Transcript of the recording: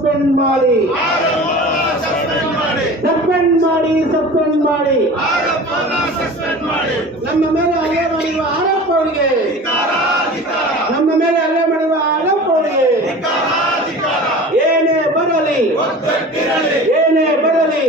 Suspend ಮಾಡಿ. Suspend ಮಾಡಿ suspend ಮಾಡಿ. ನಮ್ಮ ಮೇಲೆ ಅಲೆ ಮಾಡಿರುವ ಆರೋಪ ಅವರಿಗೆ. ನಮ್ಮ ಮೇಲೆ ಅಲೆ ಮಾಡಿರುವ ಆರೋಪ ಅವರಿಗೆ. ಏನೇ ಬರಲಿ ಏನೇ ಬರಲಿ